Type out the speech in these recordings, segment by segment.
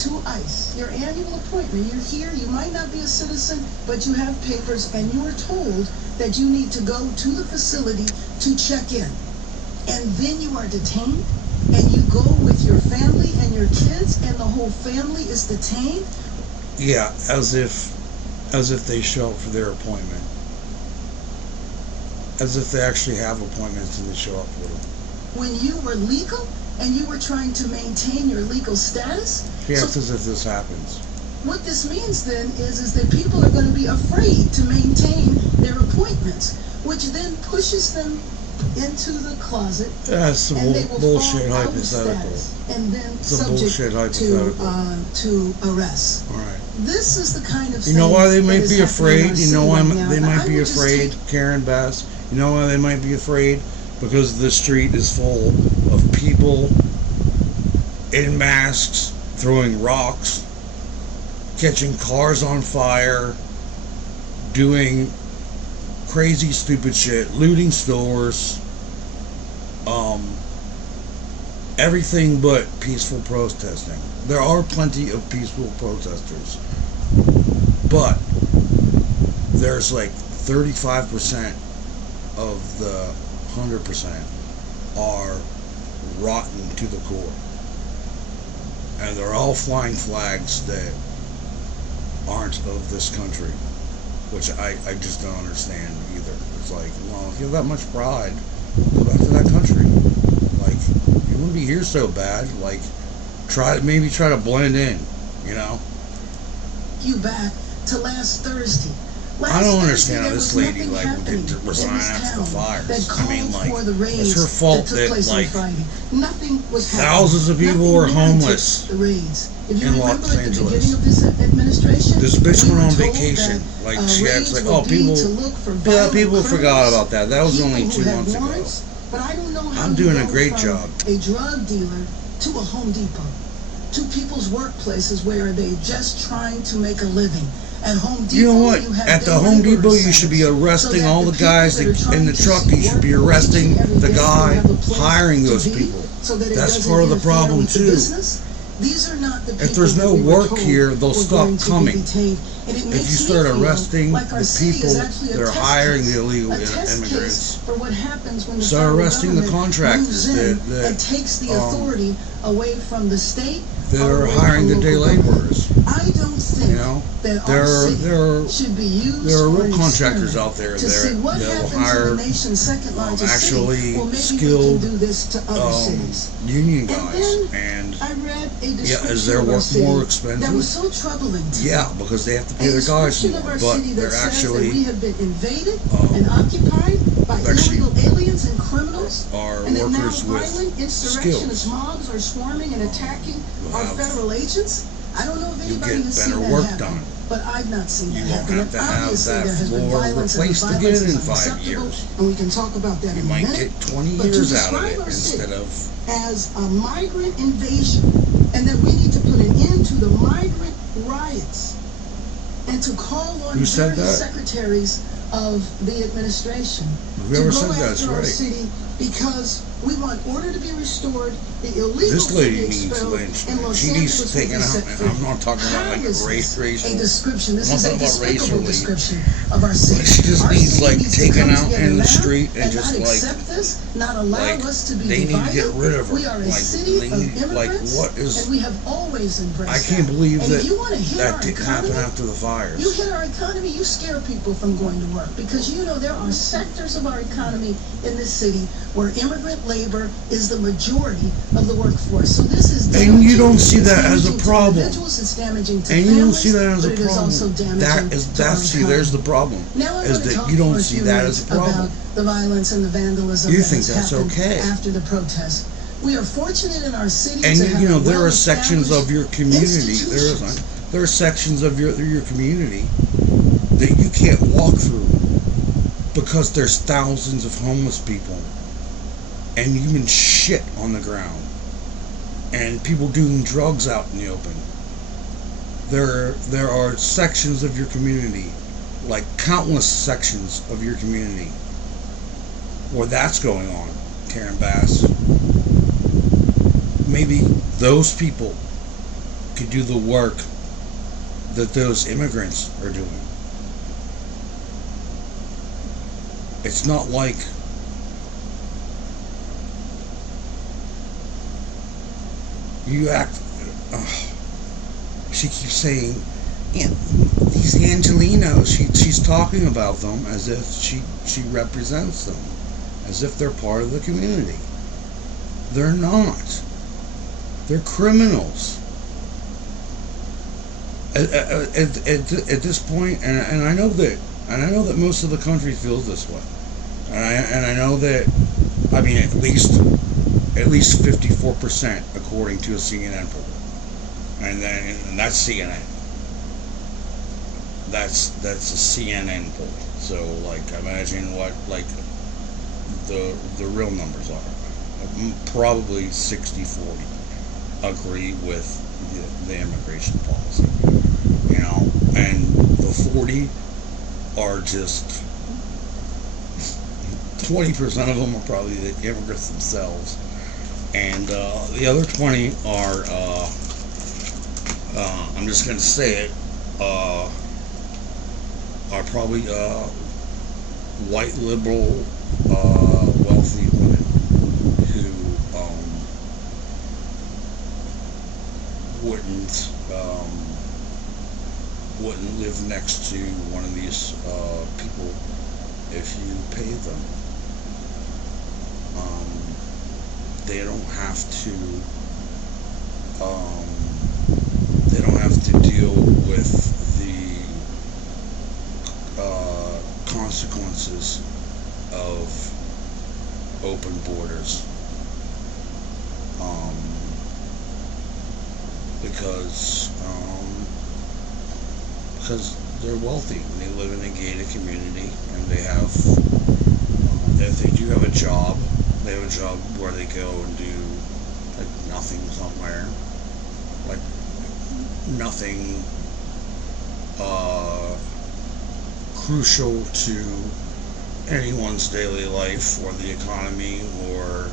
to ICE, your annual appointment. You're here, you might not be a citizen, but you have papers, and you are told that you need to go to the facility to check in. And then you are detained, and you go with your family and your kids, and the whole family is detained. Yeah, as if they show up for their appointment. As if they actually have appointments and they show up for them. When you were legal and you were trying to maintain your legal status. Yeah, it's as if this happens. What this means then is that people are going to be afraid to maintain their appointments, which then pushes them into the closet. That's some bullshit hypothetical. And then it's a bullshit hypothetical. To arrest. All right. This is the kind of thing. You know why they might be afraid? You know why they might be afraid, Karen Bass? You know why they might be afraid? Because the street is full of people in masks, throwing rocks, catching cars on fire, doing crazy stupid shit, looting stores, everything but peaceful protesting. There are plenty of peaceful protesters, but there's like 35% of the 100% are rotten to the core, and they're all flying flags that aren't of this country, which I just don't understand either. It's like, well, if you have that much pride, go back to that country. Like, you wouldn't be here so bad. Like, maybe try to blend in, you know? You back to last Thursday. I don't understand how this lady didn't resign after the fires. I mean, like, it's her fault that like thousands of people were homeless in Los Angeles. This bitch went on vacation. Like, she acts like, oh, people forgot about that. That was only 2 months ago. I'm doing a great job. A drug dealer to a Home Depot, to people's workplaces where they're just trying to make a living. At Home Depot, you know what? At the Home Depot, you should be arresting all the guys in the truck. You should be arresting the guy hiring those people. That's part of the problem too. If there's no work here, they'll stop coming. If you start arresting the people that are hiring the illegal immigrants, start arresting the contractors that takes the authority away from the state. That are hiring the day laborers. I don't think that there our are should be used there are real contractors out there that will hire actually skilled union guys, and is their work more expensive? That was so troubling to me. Because they have to pay their guys more, but they're actually we have been invaded and occupied by illegal aliens and criminals, are and that now workers with violent insurrectionist mobs are swarming and attacking our federal agents. I don't know if anybody has seen that happen, but I've not seen that happen. You won't have to have that floor replaced again in 5 years. And we can talk about that in a minute. You might get 20 years out of it instead of as a migrant invasion, and that we need to put an end to the migrant riots and to call on various secretaries of the administration to go after our city, because we want order to be restored, the illegals to be expelled, and Los Angeles will be set free. I'm not talking about like racial. A description. This is a despicable description of our city. She just needs like taken out in the street and just not accept this, not allow us to be they need to get rid of her. We are a city of immigrants, and we have always embraced I can't believe that that didn't happen after the fires. You hit our economy, you scare people from going to work, because you know there are sectors of our economy in this city where immigrant labor is the majority of the workforce. So this is damaging. And you don't see that as a problem. It's damaging to and you don't see that as a problem. There's the problem. Is that you don't see that as a problem. About the violence and the vandalism. You think that's okay after the protest. We are fortunate in our city and to have there are sections of your community. There are sections of your community that you can't walk through because there's thousands of homeless people and human shit on the ground and people doing drugs out in the open. There are sections of your community, like countless sections of your community, where that's going on, Karen Bass. Maybe those people could do the work that those immigrants are doing. It's not like you act. She keeps saying, these Angelinos. She's talking about them as if she represents them, as if they're part of the community. They're not. They're criminals. At this point, and I know that most of the country feels this way, and I know that, I mean, at least 54% according to a CNN poll, and that's CNN. That's a CNN poll. So like, imagine what like the real numbers are. Probably 60-40 agree with the immigration policy, and the 40 are just 20% of them are probably the immigrants themselves, and the other 20 are I'm just gonna say it, are probably white liberal wealthy women who wouldn't live next to one of these people if you paid them. They don't have to deal with the consequences of open borders, because they're wealthy and they live in a gated community, and they have, if they do have a job, they have a job where they go and do like nothing somewhere, like nothing crucial to anyone's daily life or the economy, or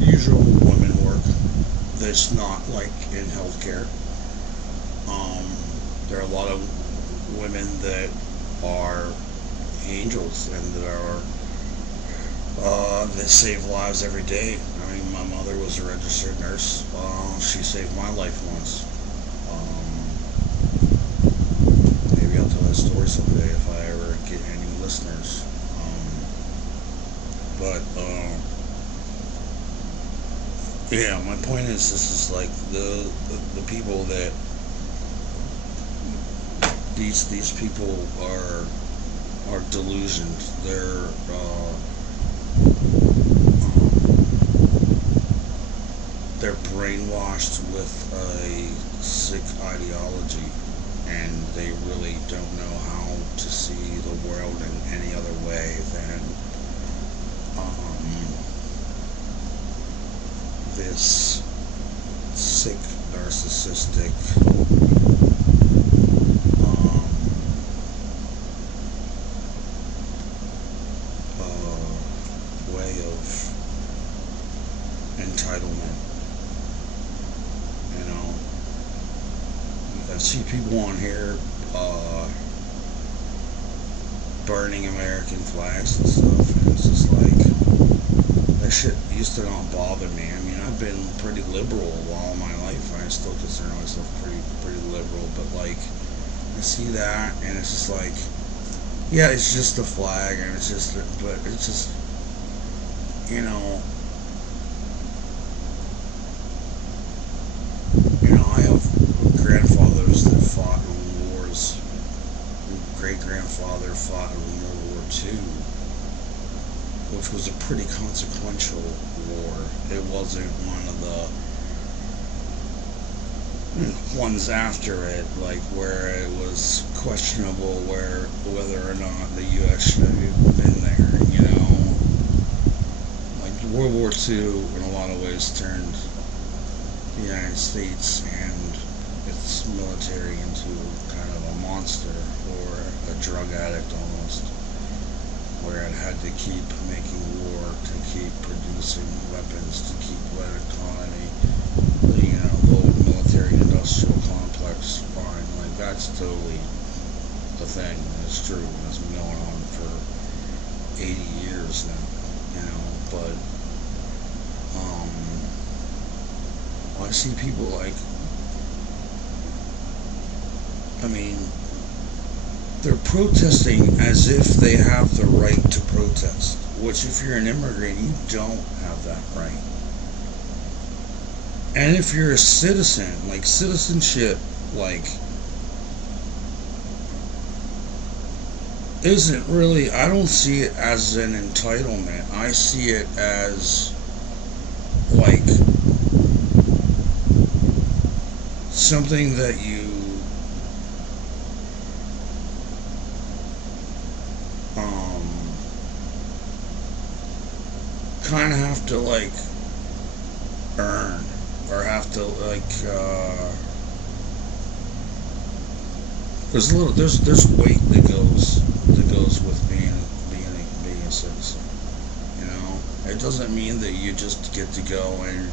usual women work that's not like in healthcare. There are a lot of women that are angels and that save lives every day. I mean, my mother was a registered nurse. She saved my life once. Maybe I'll tell that story someday if I ever get any listeners. Yeah, my point is, this is like the people that these people are delusioned. They're brainwashed with a sick ideology, and they really don't know how to see the world in any other way than this sick, narcissistic way of entitlement. I see people on here burning American flags and stuff, and it's just like, that shit used to not bother me. I mean, I've been pretty liberal all my life. I still consider myself pretty liberal, but like, I see that, and it's just like, yeah, it's just a flag, and it's just, but it's just, I have grandfathers that fought in wars. Great-grandfather fought in World War II, which was a pretty consequential war. It wasn't one of the ones after it, like where it was questionable whether or not the U.S. should have been there. Like World War II, in a lot of ways, turned the United States and its military into kind of a monster, or a drug addict almost. where it had to keep making war, to keep producing weapons, to keep let economy, the old military-industrial complex fine. Like, that's totally a thing. It's true. It's been going on for 80 years now, but I see people like, they're protesting as if they have the right to protest, which if you're an immigrant, you don't have that right. And if you're a citizen, like, citizenship, like, isn't really, I don't see it as an entitlement. I see it as, like, something that you kind of have to, like, earn, or have to, like, there's weight that goes with being a citizen. It doesn't mean that you just get to go and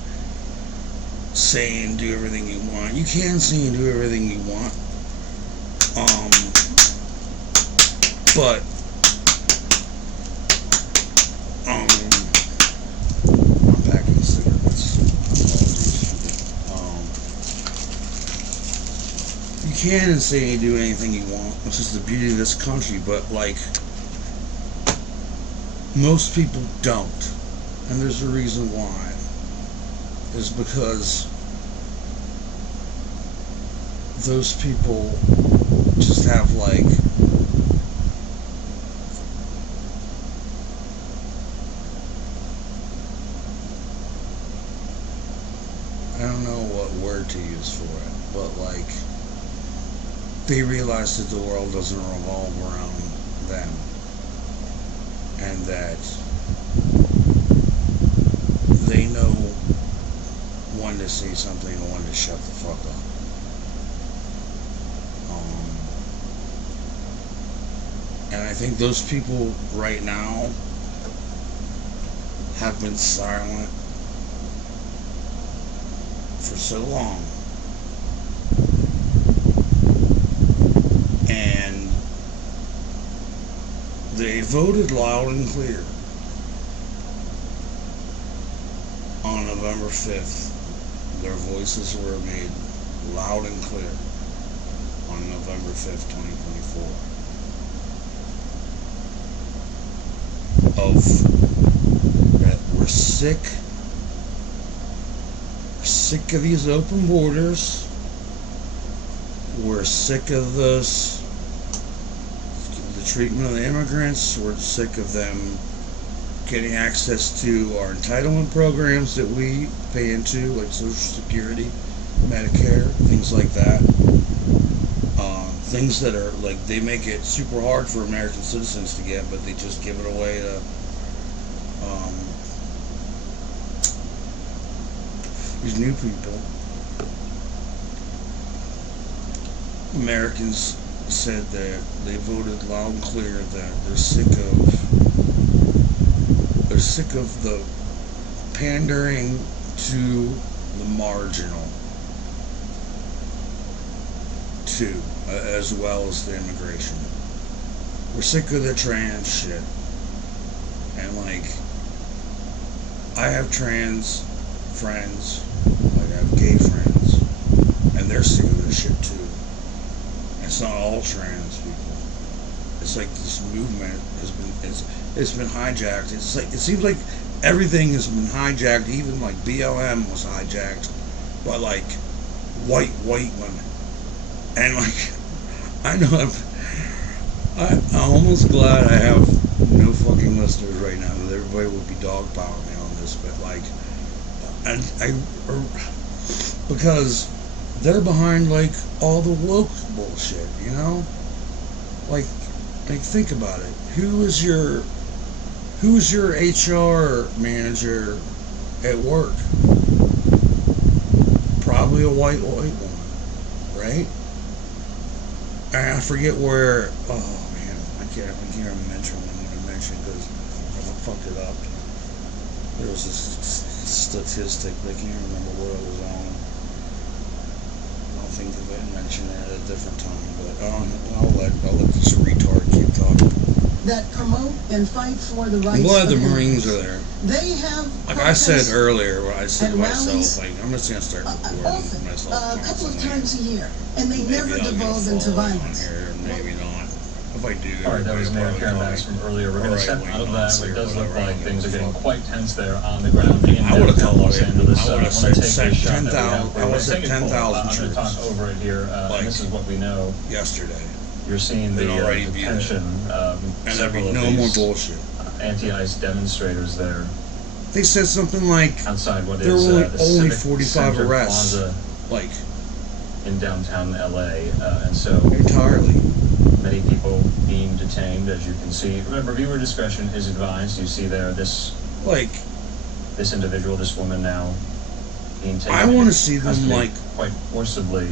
say and do everything you want. You can say and do everything you want, but I'm packing cigarettes. Apologies. You can say and do anything you want, which is the beauty of this country, but, like, most people don't. And there's a reason why. Is because those people just have, like, I don't know what word to use for it, but, like, they realize that the world doesn't revolve around them, and that they know when to say something and when to shut the fuck up. And I think those people right now have been silent for so long, and they voted loud and clear on November 5th. Their voices were made loud and clear on November 5th, 2024. Of that we're sick of these open borders. We're sick of the treatment of the immigrants. We're sick of them getting access to our entitlement programs that we pay into, like Social Security, Medicare, things like that. Things that are, like, they make it super hard for American citizens to get, but they just give it away to these new people. Americans said that they voted loud and clear that they're sick of the pandering to the marginal too, as well as the immigration. We're sick of the trans shit. And, like, I have trans friends, like, I have gay friends, and they're sick of this shit too. It's not all trans people. It's like this movement it's been hijacked. It's like, it seems like everything has been hijacked. Even, like, BLM was hijacked by, like, white women. And, like, I know I'm almost glad I have no fucking listeners right now, because everybody would be dogpiling me on this, but, like, because they're behind, like, all the woke bullshit, Like, think about it. Who's your HR manager at work? Probably a white woman, right? And I forget where. Oh man, I can't mention mention because I'm gonna fuck it up. There was this statistic, I can't remember what it was on. I don't think that I mentioned that at a different time, but I'll let this retard keep talking. That promote and fight for the rights. I'm glad the of Marines animals. are there. They have, like I said earlier, when I said to and myself, rallies, like I'm just gonna start recording often, myself a couple of constantly. times a year, and they Maybe never I'll get a devolve into follow on violence. here, maybe not. If I do, All right, that was Mayor Karen Bass from earlier. We're going to step out of that. It does look like things are getting quite tense there on the ground in I would have downtown told Los you. Angeles. I would have want to said take this shot that we 10,000. have. I would have said 10,000 I'm going to troops. talk over it here. And this is what we know. Yesterday. You're seeing the tension of and there'd be several no of more these bullshit. anti-ICE demonstrators there They said something like outside what there is were the only Civic 45 Center arrests. Plaza Like in downtown LA, and so entirely. many people being detained, as you can see. Remember, viewer discretion is advised. You see there this individual, this woman now being taken. I want to see them custody like quite forcibly.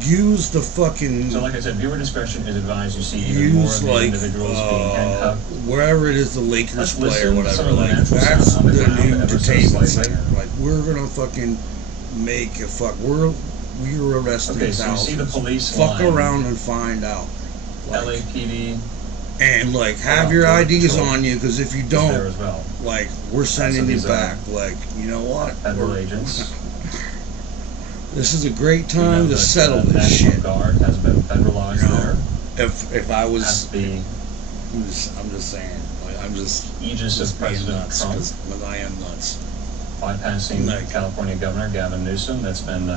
use the fucking. So, like I said, viewer discretion is advised. You see even more of these individuals being handcuffed. Wherever it is the Lakers Let's play listen or to whatever, some of the like natural that's sound on the the ground new ever so entertainment slightly. center. Like we're gonna fucking make a fuck. We're arresting Okay, so you thousands. see the police Fuck line. around and find out. Like, LAPD and like have your IDs Patrol on you, because if you is there don't, as well. like we're sending you these are back. Like you know what? Federal agents. This is a great You know time to that, settle this National shit. Guard has been federalized You know, there. If I was, At the I'm just saying, like I'm just aegis of being President nuts, Trump, 'cause I am nuts. bypassing Like- California Governor Gavin Newsom. That's been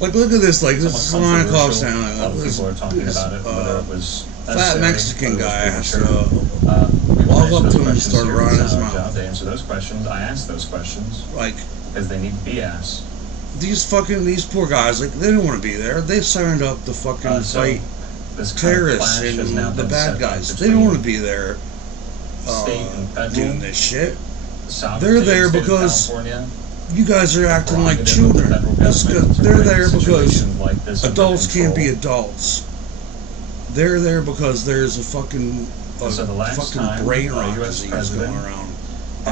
Like look at this, like this is somewhat 9 o'clock controversial. sound. A lot of This, people are talking this, about it, whether it was fat necessary, Mexican whether it guy was has to premature. We walk will up answer to him those and questions start here. running It's his our job mouth. to answer those questions. I ask those questions Like because they need to be asked. these poor guys, like they didn't want to be there. They signed up to fucking So fight this kind of terrorists clash has now and the been bad set guys. up They don't want to between be there state and federal. doing this shit. sovereignty They're of the there state of because California, You guys are acting like prerogative of the children. federal It's government 'cause to they're bring there because situations like this under adults can't be control. adults. They're there because there's a fucking So the last time brain a rot US disease president going around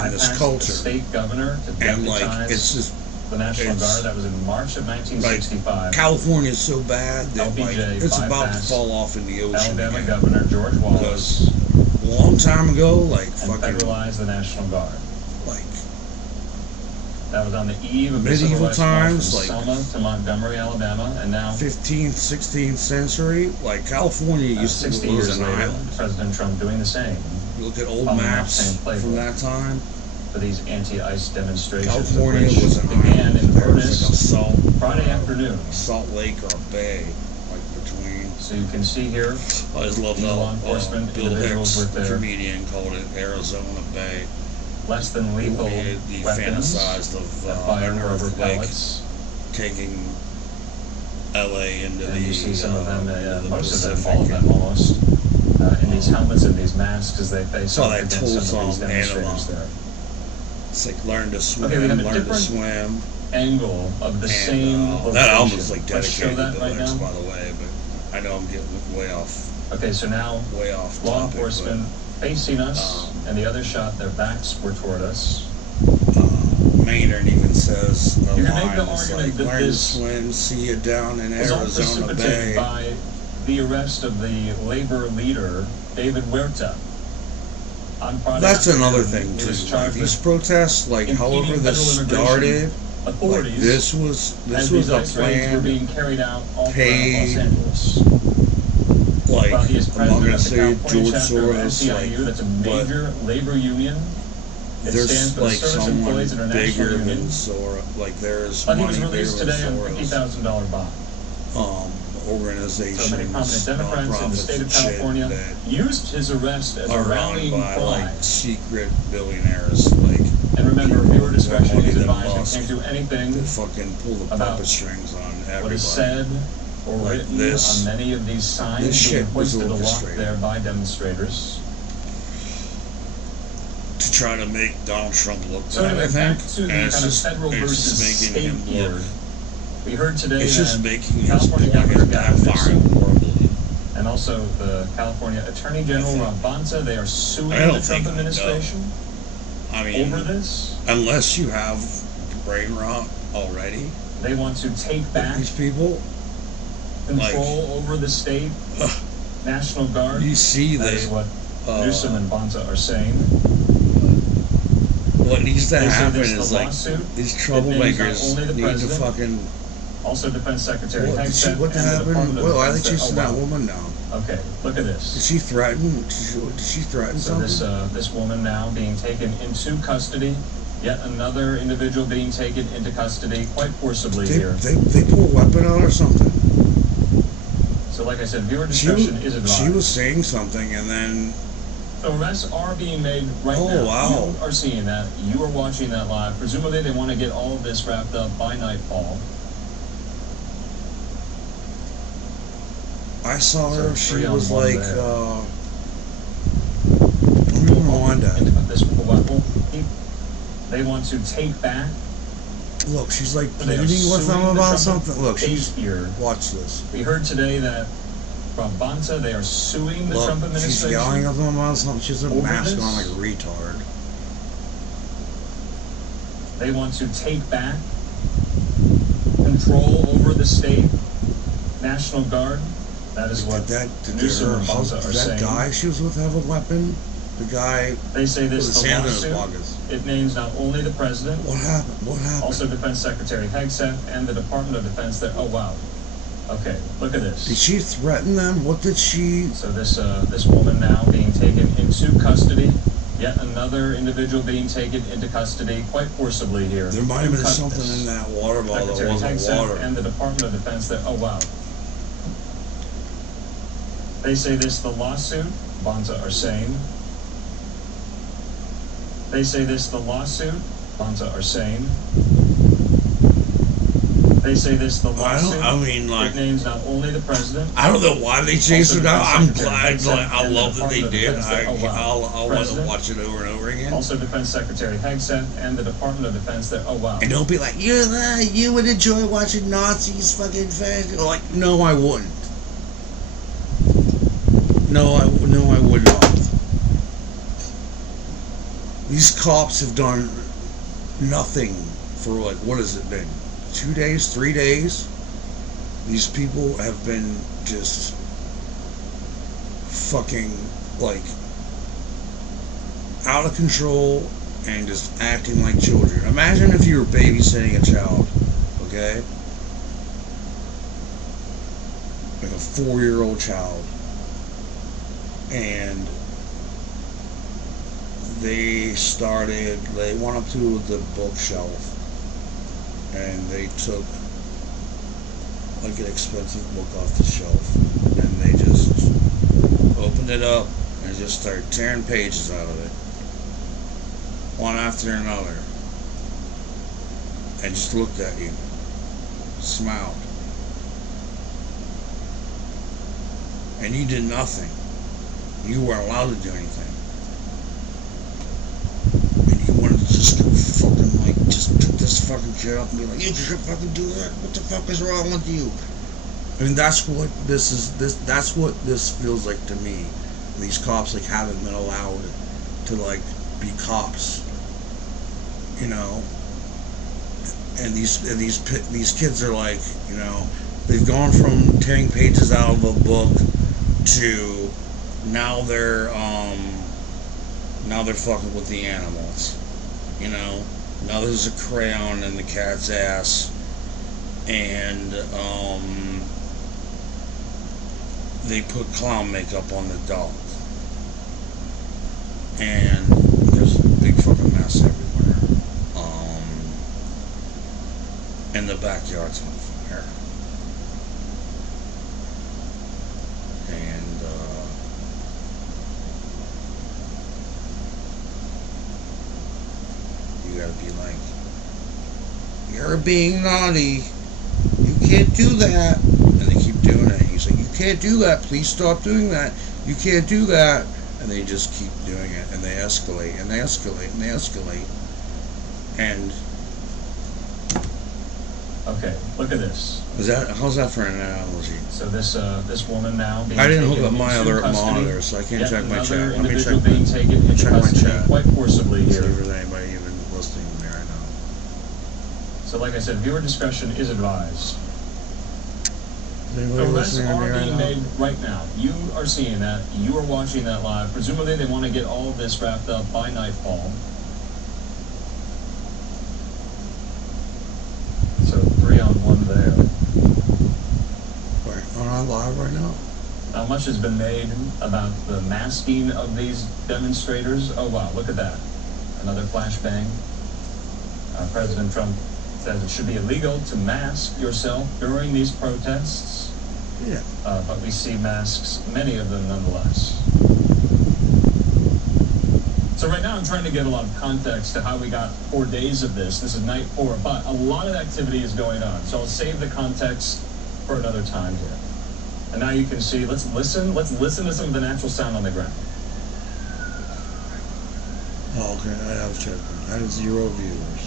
in this bypassed the culture, state governor to and like deputize it's just the National it's- Guard. That was in March of 1965. California is so bad that like LBJ it's about to bypassed fall off in the ocean Alabama again. Governor George Wallace A long time ago, like and fucking federalized the National Guard. like That was on the eve of the Civil medieval Rights March from times, like Selma to Montgomery, Alabama, and now 15th, 16th century. Like California used to 60 was years an later, island. President Trump doing the same You look at old following that maps same playbook. from that time. for these anti-ICE demonstrations, California which was an began island. in There was like a earnest salt, Friday afternoon. Salt Lake or a bay, like between. So you can see here I just love these how law enforcement Bill individuals Hicks, with the their comedian, called it Arizona Bay. less than lethal He weapons fantasized of that fire an rubber earthquake pellets. taking LA into And the you see some of them, the most of them, Pacific. all of them almost, in these helmets and these masks as they face Saw off that against some of these Tulsa demonstrators animal. there. It's like learn to swim, Okay, we have a learn to different swim. Angle of the And, same location. that album is like Let's show dedicated that to right Hicks, now. by the way, but I know I'm getting way off Okay, so now law topic, enforcement facing us, and the other shot, their backs were toward us. but Maynard even says the You can make line the is argument like that learn to this swim, see you down in was all Arizona precipitated Bay. by the arrest of the labor leader, David Huerta, on Friday That's another afternoon. thing He too. was Like, charged these with protests, like impeding however this federal started, immigration like authorities this was as a these ICE raids were plan. being carried out all throughout paid, Los Angeles. Like While he is I'm not president gonna of the say California George chapter of Soros, SEIU, like, that's a but major labor union. It stands there's for the like Service someone Employees International bigger Union. than Soros. Like there's But he money was bigger released than today on a Soros. $50,000 bond. Organizations, So many prominent Democrats in the state of nonprofits and shit California that used his arrest as a are rallying run by cry. like secret billionaires, like And remember, people viewer with more discretion money is than advised. Musk You can't do anything that fucking pull the about puppet strings on everybody. what is said or Like written this. on many of these signs This being shit was hoisted aloft orchestrated. there by demonstrators. To try to make Donald Trump look So bad, anyway, I think. back to the And kind of federal it's versus just making state him war. look. We heard today It's just that making his California point Governor is Gavin backfiring Newsom horribly. and And also the California Attorney General, Rob Bonta, they are suing the Trump administration over this. Unless you have brain rot already. They want to take back these people control over the state, National Guard. You see that is what Newsom and Bonta are saying. What needs to happen is like lawsuit, these troublemakers need to fucking. Also, Defense Secretary What Hegseth happened? The Why are they chasing that woman down? Okay, look at this. Did she threaten? Did she threaten something? So this woman now being taken into custody. Yet another individual being taken into custody quite forcibly here. They pull a weapon out or something. So like I said, viewer discretion is advised. She was saying something and then. Arrests are being made right now. Oh, wow. You are seeing that. You are watching that live. Presumably they want to get all of this wrapped up by nightfall. I saw her. So She was like, They want to take back. Look, she's like pleading with them about something. Look, she's here. Watch this. We heard today that from Bonta, they are suing the Trump administration. She's yelling at them about something. She's a mask on like a retard. They want to take back control over the state, National Guard. That is what Newsom and Bonta are saying. That guy she was with have a weapon? The guy. They say this the lawsuit. It names not only the president. What happened? What happened? Also, Defense Secretary Hegseth and the Department of Defense. That oh wow. Okay, look at this. Did she threaten them? What did she? So this woman now being taken into custody. Yet another individual being taken into custody quite forcibly here. There might have been something in that water bottle that wasn't water. And the Department of Defense. That oh wow. They say the lawsuit. Bonta are saying. They say the lawsuit. Bonta are saying. They say the lawsuit. I mean, like, it names not only the president. I don't know why they chased her down. I'm glad. I love that they did. I'll want to watch it over and over again. Also, Defense Secretary Hegseth and the Department of Defense. That oh wow. And they'll be like, you would enjoy watching Nazis fucking fight. Like, no, I wouldn't. No, I would not. These cops have done nothing for what has it been? 2 days, 3 days? These people have been just fucking like out of control and just acting like children. Imagine if you were babysitting a child, okay? Like a 4-year-old child. And they went up to the bookshelf and they took like an expensive book off the shelf and they just opened it up and just started tearing pages out of it one after another and just looked at you, smiled, and you did nothing. You weren't allowed to do anything. And you wanted to just go fucking like, just pick this fucking shit up and be like, you should fucking do that. What the fuck is wrong with you? I mean, that's what that's what this feels like to me. These cops like haven't been allowed to like be cops. You know? And these kids are like, you know, they've gone from tearing pages out of a book to now they're fucking with the animals, you know. Now there's a crayon in the cat's ass, and they put clown makeup on the dog, and there's a big fucking mess everywhere. And the backyard's on fire. And you gotta be like, you're being naughty. You can't do that. And they keep doing it. And he's like, you can't do that. Please stop doing that. You can't do that. And they just keep doing it. And they escalate. And they escalate. And they escalate. And okay, Look at this. How's that for an analogy? So this woman now being I didn't hook taken up my into other custody. monitor, so I can't Yet check my another chat. Let me individual check being taken into check my custody chat. quite forcibly See here. if there's anybody even listening to me right now. So like I said, viewer discretion is advised. Is anybody Arrests listening to me are right being now? made right now. You are seeing that. You are watching that live. Presumably they want to get all of this wrapped up by nightfall. So 3-on-1 there. Right, am I live right now? Now much has been made about the masking of these demonstrators. Oh wow, look at that. Another flashbang. President Trump says it should be illegal to mask yourself during these protests. Yeah. But we see masks, many of them nonetheless. So right now I'm trying to get a lot of context to how we got 4 days of this. This is night 4, but a lot of activity is going on. So I'll save the context for another time here. And now you can see, let's listen to some of the natural sound on the ground. Oh, okay, I have checked. I have 0 viewers.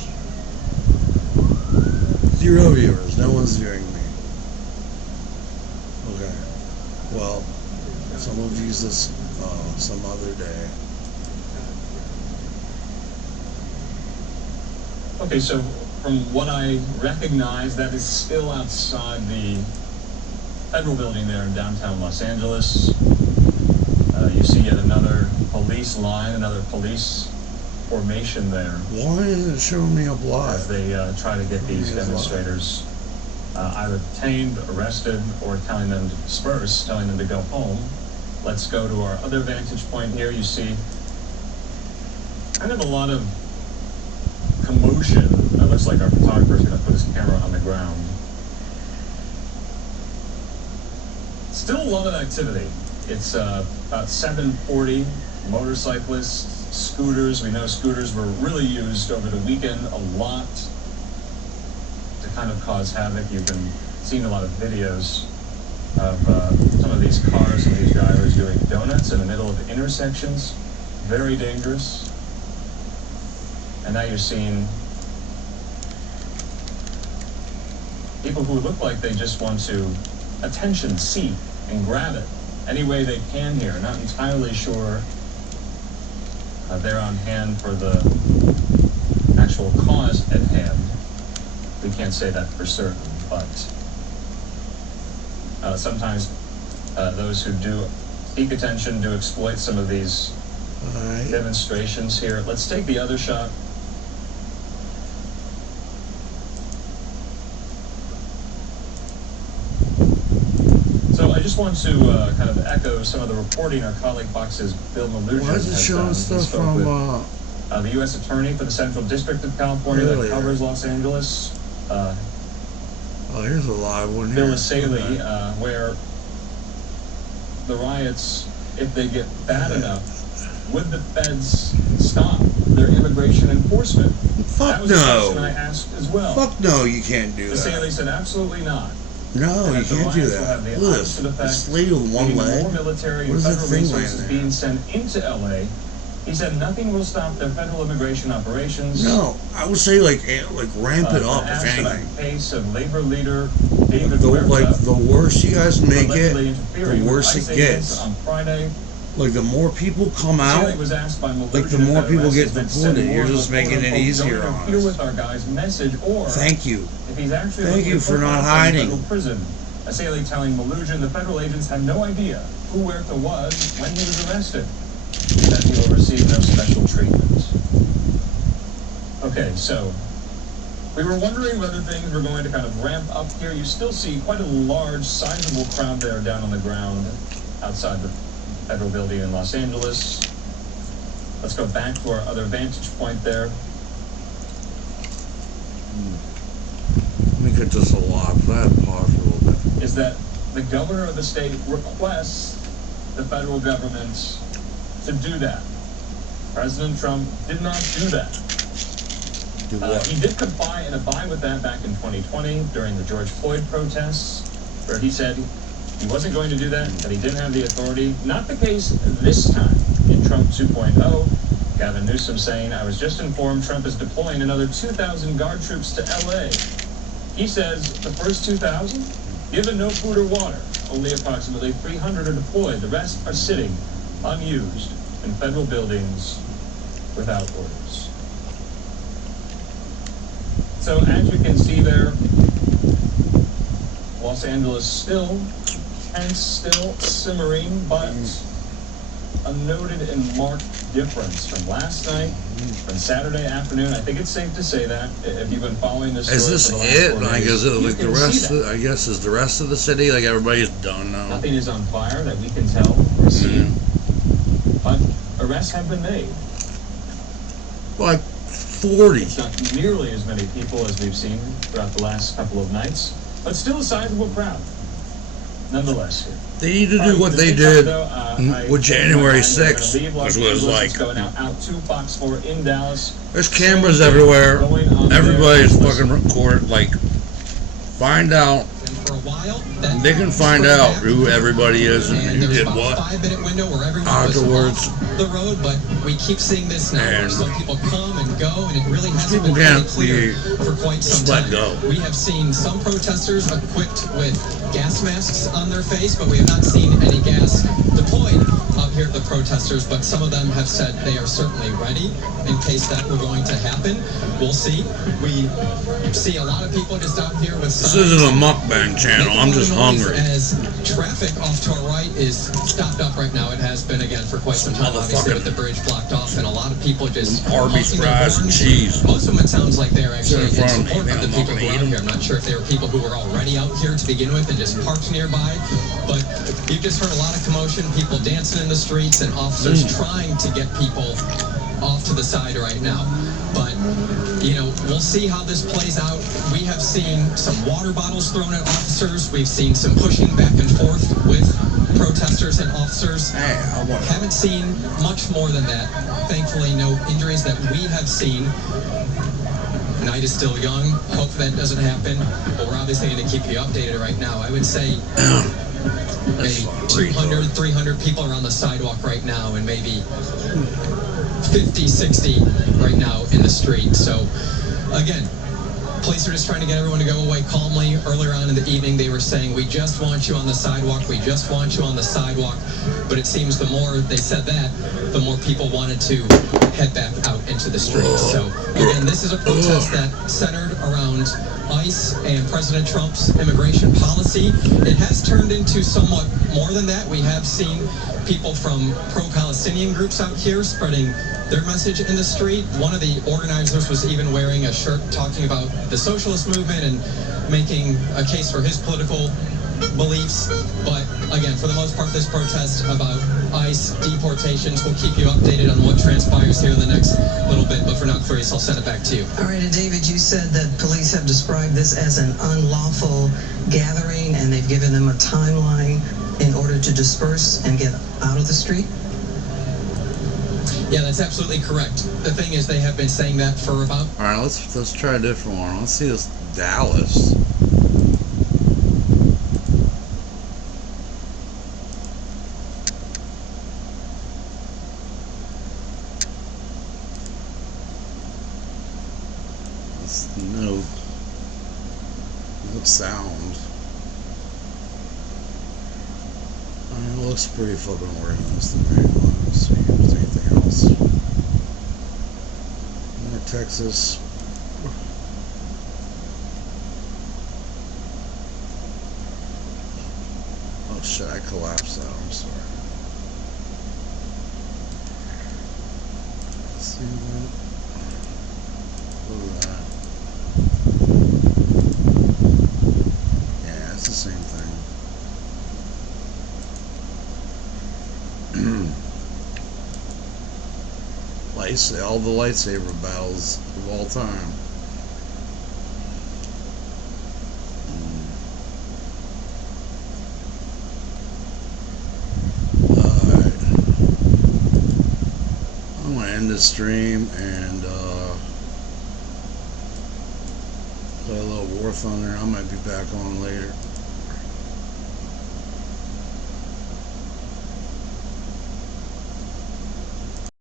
0 viewers. No one's viewing me. Okay. Well, someone views this some other day. Okay, so from what I recognize, that is still outside the federal building there in downtown Los Angeles. You see yet another police line, another police formation there. Why is it showing me up As live? they try to get these demonstrators either detained, arrested, or telling them to disperse, telling them to go home. Let's go to our other vantage point here. You see kind of a lot of commotion. It looks like our photographer is going to put his camera on the ground. Still a lot of activity. It's about 7:40. Motorcyclists, scooters. We know scooters were really used over the weekend a lot to kind of cause havoc. You've been seeing a lot of videos of some of these cars and these drivers doing donuts in the middle of intersections. Very dangerous. And now you're seeing people who look like they just want to attention seek and grab it any way they can here. Not entirely sure they're on hand for the actual cause at hand. We can't say that for certain, but sometimes those who do seek attention do exploit some of these demonstrations here. Let's take the other shot. So I just want to kind of echo some of the reporting our colleague Fox's Bill Malugin Why is it has showing done. stuff He spoke from with the U.S. Attorney for the Central District of California Really? that covers Los Angeles, oh, here's a live one here. Bill Asaley, Okay. where the riots, if they get bad enough, would the feds stop their immigration enforcement? Fuck That was a question I no. asked as well. Fuck no, you can't do Asaley that. said absolutely not. No, And you that the can't do riots will have that. the Look at this. opposite effect, This lady with one leading to leg. more military What and is that federal thing resources laying being there? sent into LA. He said nothing will stop their federal immigration operations. No, I would say like ramp it up if Asked about anything. the case of labor leader David The, Huerta, like the worse you guys make allegedly it, interfering the with worse ICE it agents gets. On Friday, Like the more people come Asaley out, was asked by Malugin like the more if people arrest get has been deported. sent You're more just of a making it quote-unquote easier don't on interfere us. with our guy's message, or Thank you. if he's actually Thank looking you to for put not Huerta in hiding. federal prison. Asaley telling Malugin the federal agents had no idea who Huerta was when he was arrested, and that he will receive no special treatment. Okay, so we were wondering whether things were going to kind of ramp up here. You still see quite a large, sizable crowd there down on the ground outside the federal building in Los Angeles. Let's go back to our other vantage point there. Let me get this a lot. I had to pause for a little bit. Is that the governor of the state requests the federal government to do that. President Trump did not do that. He did comply and abide with that back in 2020 during the George Floyd protests, where he said he wasn't going to do that, that he didn't have the authority. Not the case this time in Trump 2.0. Gavin Newsom saying, I was just informed Trump is deploying another 2,000 guard troops to LA. He says the first 2,000 given no food or water. Only approximately 300 are deployed. The rest are sitting unused in federal buildings without orders. So as you can see there, Los Angeles still tense, still simmering, but a noted and marked difference from last night, from Saturday afternoon. I think it's safe to say that if you've been following this story. Is this for the last it? 4 Like, days, is it you like the can rest? see that. I guess is the rest of the city like everybody's done now? Nothing is on fire that we can tell or see, but arrests have been made. Like 40. It's not nearly as many people as we've seen throughout the last couple of nights, but still a sizable crowd, nonetheless. Here. They need to do what they did with January 6th, which was like, going out to Fox 4 in Dallas. there's cameras everywhere. Everybody's fucking recorded. Like, find out. For a while, They can find out who everybody is and who there was did about what a 5-minute window where everyone afterwards. was off the road, but we keep seeing this now. And Some people come and go, and it really hasn't people been really can't clear be for quite some just let time. go. We have seen some protesters equipped with gas masks on their face, but we have not seen any gas deployed out here at the protesters. But some of them have said they are certainly ready in case that were going to happen. We'll see. We see a lot of people just out here with This signs. isn't a mukbang channel. I'm just hungry. As traffic off to our right is stopped up right now, it has been again for quite some time, obviously with the bridge blocked off, and a lot of people just Arby's honking their fries and horns. cheese. Most of them, it sounds like they're actually in Sit in front of me, support then of the I'm people not who gonna are out eat here. I'm not sure if they were people who were already out here to begin with and just parked nearby, but you've just heard a lot of commotion, people dancing in the streets, and officers trying to get people off to the side right now. But, you know, we'll see how this plays out. We have seen some water bottles thrown at officers. We've seen some pushing back and forth with protesters and officers. Hey, I want Haven't seen much more than that. Thankfully, no injuries that we have seen. Night is still young. Hope that doesn't happen. But we're obviously going to keep you updated right now. I would say maybe 200, 300 people are on the sidewalk right now, and maybe 50, 60 right now in the street. So, again, police are just trying to get everyone to go away calmly. Earlier on in the evening, they were saying, we just want you on the sidewalk. We just want you on the sidewalk. But it seems the more they said that, the more people wanted to head back out into the streets. So, again, this is a protest that centered around ICE and President Trump's immigration policy. It has turned into somewhat more than that. We have seen people from pro-Palestinian groups out here spreading their message in the street. One of the organizers was even wearing a shirt talking about the socialist movement and making a case for his political beliefs. But again, for the most part, this protest about ICE deportations, we'll keep you updated on what transpires here in the next little bit. But for now, Clarice, I'll send it back to you. All right, and David, you said that police have described this as an unlawful gathering, and they've given them a timeline in order to disperse and get out of the street? Yeah, that's absolutely correct. The thing is, they have been saying that for about... All right, let's try a different one. Let's see this Dallas. Let's no sound. It looks pretty fucking organized to me. Let's see if there's anything else. More Texas. Oh shit, I collapsed that. I'm sorry. Let's see that. Look at that. Yeah, it's the same thing. All the lightsaber battles of all time. Alright. I'm gonna end this stream and play a little War Thunder. I might be back on later.